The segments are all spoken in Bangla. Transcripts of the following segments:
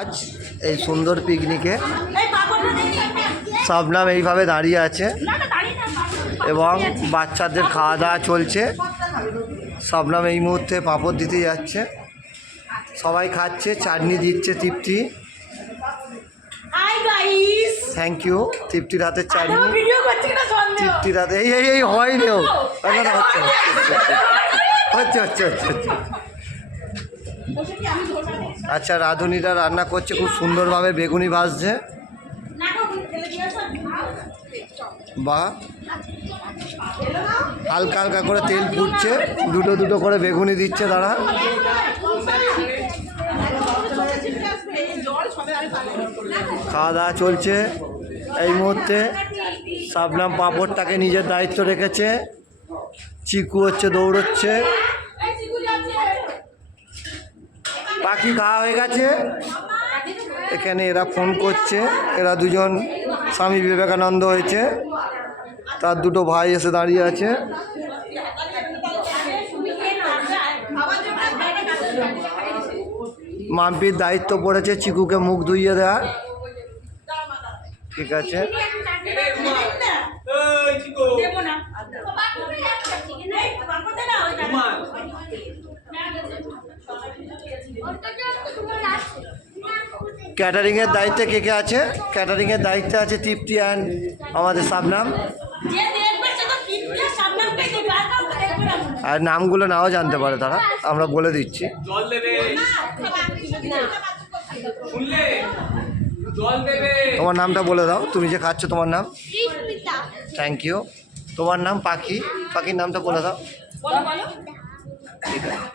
আজ এই সুন্দর পিকনিকে শবনম এইভাবে দাঁড়িয়ে আছে এবং বাচ্চাদের খাওয়া দাওয়া চলছে। শবনম এই মুহূর্তে পাঁপড় দিতে যাচ্ছে, সবাই খাচ্ছে, চাটনি দিচ্ছে তৃপ্তি। থ্যাংক ইউ তৃপ্তির হাতের চাটনি, তৃপ্তির হাতে এই এই হয়নি হচ্ছে হচ্ছে হচ্ছে হচ্ছে। আচ্ছা, রাঁধুনিরা রান্না করছে খুব সুন্দরভাবে, বেগুনি ভাজছে। বাহ, হালকা হালকা করে তেল ফুটছে, দুটো দুটো করে বেগুনি দিচ্ছে তারা। খাওয়া দাওয়া চলছে এই মুহূর্তে। শবনম পাঁপড়টাকে নিজের দায়িত্ব রেখেছে, চিকু হচ্ছে দৌড়চ্ছে। বাকি খাওয়া হয়ে গেছে। এখানে এরা ফোন করছে, এরা দুজন স্বামী বিবেকানন্দ হয়েছে, তার দুটো ভাই এসে দাঁড়িয়ে আছে। মাম্পির দায়িত্ব পড়েছে চিকুকে মুখ ধুইয়ে দেওয়ার। ঠিক আছে, ক্যাটারিংয়ের দায়িত্বে কে কে আছে? ক্যাটারিংয়ের দায়িত্বে আছে তৃপ্তি অ্যান্ড আমাদের শবনম। আর নামগুলো নাও জানতে পারে তারা, আমরা বলে দিচ্ছি। তোমার নামটা বলে দাও, তুমি যে খাচ্ছ তোমার নাম। Thank you. তোমার নাম পাখি, পাখির নামটা বলে দাও। ঠিক আছে,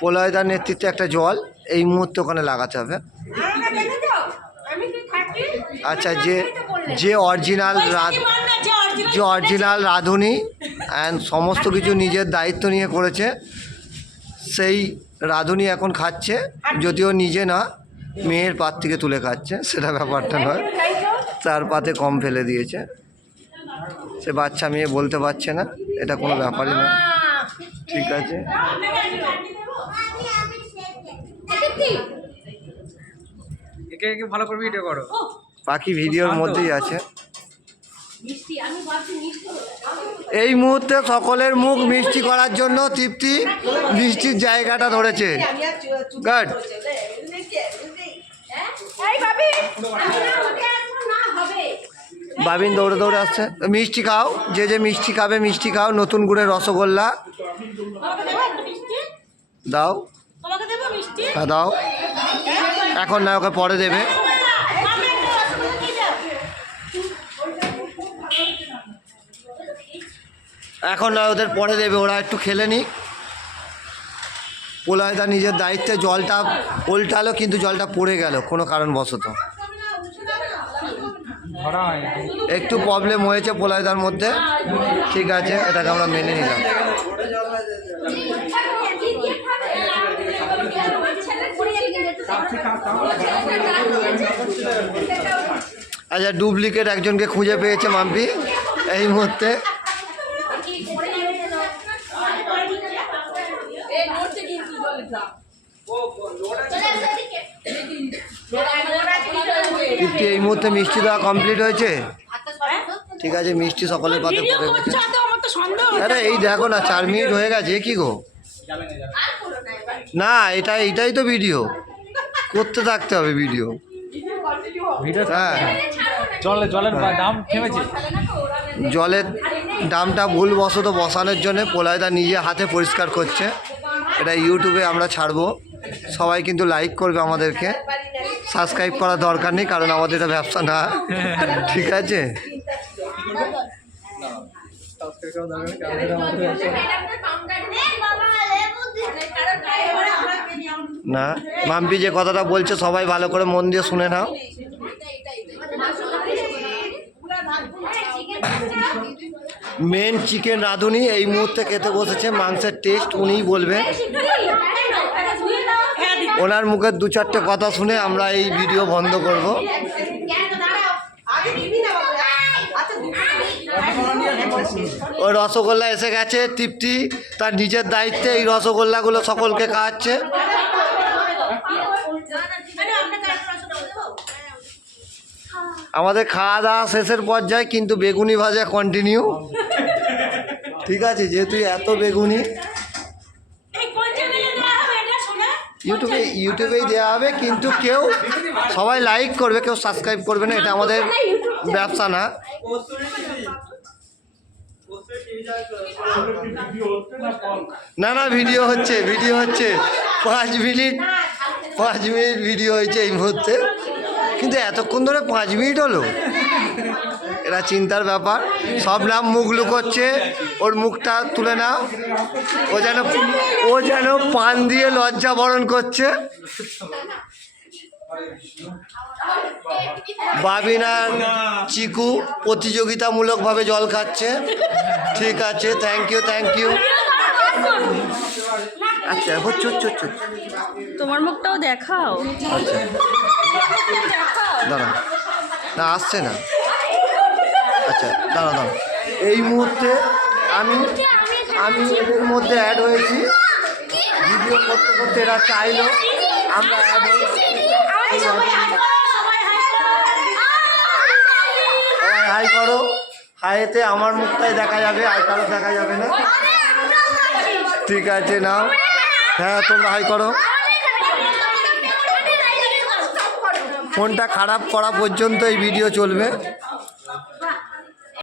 প্রলয়দার নেতৃত্বে একটা জল এই মুহূর্তে ওখানে লাগাতে হবে। আচ্ছা, যে অরিজিনাল রাঁধুনি অ্যান্ড সমস্ত কিছু নিজের দায়িত্ব নিয়ে করেছে, সেই রাঁধুনি এখন খাচ্ছে, যদিও নিজে না, মেয়ের পাত থেকে তুলে খাচ্ছে, সেটা ব্যাপারটা নয়, তার পাতে কম ফেলে দিয়েছে। সে বাচ্চা মেয়ে বলতে পারছে না, এটা কোনো ব্যাপারই না। ঠিক আছে, ভালো করে ভিডিও করো। বাকি ভিডিওর মধ্যেই আছে। এই মুহূর্তে সকলের মুখ মিষ্টি করার জন্য তৃপ্তি মিষ্টির জায়গাটা ধরেছে। গুড। বাবিন দৌড়ে দৌড়ে আসছে। মিষ্টি খাও, যে যে মিষ্টি খাবে মিষ্টি খাও। নতুন গুড়ের রসগোল্লা দাও। হ্যাঁ দাও, এখন না, ওকে পরে দেবে। এখন না, ওদের পরে দেবে, ওরা একটু খেলে নিক। প্রলয়দা নিজের দায়িত্বে জলটা উল্টালো, কিন্তু জলটা পড়ে গেল কোনো কারণবশত। একটু প্রবলেম হয়েছে প্রলয়দার মধ্যে। ঠিক আছে, এটাকে আমরা মেনে নিলাম। আচ্ছা, ডুপ্লিকেট একজনকে খুঁজে পেয়েছে মাম্পি এই মুহূর্তে। তৃপ্তি, এই মুহূর্তে মিষ্টি দেওয়া কমপ্লিট হয়েছে। ঠিক আছে, মিষ্টি সকলের পাতে পড়ে গেছে। আরে এই দেখো না, 4 মিনিট হয়ে গেছে। কি গো, না এটাই তো ভিডিও করতে থাকতে হবে। ভিডিও হ্যাঁ, জলের দামটা ভুলবশত বসানোর জন্য প্রলয়দা নিজে হাতে পরিষ্কার করছে। এটা ইউটিউবে আমরা ছাড়বো, সবাই কিন্তু লাইক করবে আমাদেরকে। সাবস্ক্রাইব করার দরকার নেই, কারণ আমাদের এটা ব্যবসা না। ঠিক আছে, না মাম্পি যে কথাটা বলছে সবাই ভালো করে মন দিয়ে শুনে নাও। মেন চিকেন রাঁধুনি এই মুহূর্তে খেতে বসেছে। মাংসের টেস্ট উনিই বলবেন। ওনার মুখের 2-4টে কথা শুনে আমরা এই ভিডিও বন্ধ করব। ওই রসগোল্লা এসে গেছে, তৃপ্তি তার নিজের দায়িত্বে এই রসগোল্লাগুলো সকলকে খাওয়াচ্ছে। আমাদের খাওয়া দাওয়া শেষের পর্যায়ে, কিন্তু বেগুনি ভাজা কন্টিনিউ। ঠিক আছে, যেহেতু এত বেগুনি ইউটিউবেই দেওয়া হবে, কিন্তু কেউ সবাই লাইক করবে, কেউ সাবস্ক্রাইব করবে না, এটা আমাদের ব্যবসা না। না না, ভিডিও হচ্ছে 5 মিনিট ভিডিও হয়েছে এই মুহূর্তে, কিন্তু এতক্ষণ ধরে 5 মিনিট হলো, এরা চিন্তার ব্যাপার। সব নাম মুখ লুকোচ্ছে, ওর মুখটা তুলে নাও। ও যেন পান দিয়ে লজ্জা বরণ করছে। বাবিনার চিকু প্রতিযোগিতামূলকভাবে জল খাচ্ছে। ঠিক আছে, থ্যাংক ইউ। আচ্ছা, হচ্ছে তোমার মুখটাও দেখাও। আচ্ছা, দাঁড়া, না আসছে না। আচ্ছা, দাঁড়া। এই মুহূর্তে আমি এদের মধ্যে অ্যাড হয়েছি। ভিডিও করতে এরা চাইলো আমরা অ্যাড হই। সবাই হাই করো। হাইতে আমার মুখটাই দেখা যাবে, আর কারো দেখা যাবে না। ঠিক আছে, নাও। হ্যাঁ, তোমরা হাই করো। ফোনটা খারাপ করা পর্যন্ত এই ভিডিও চলবে।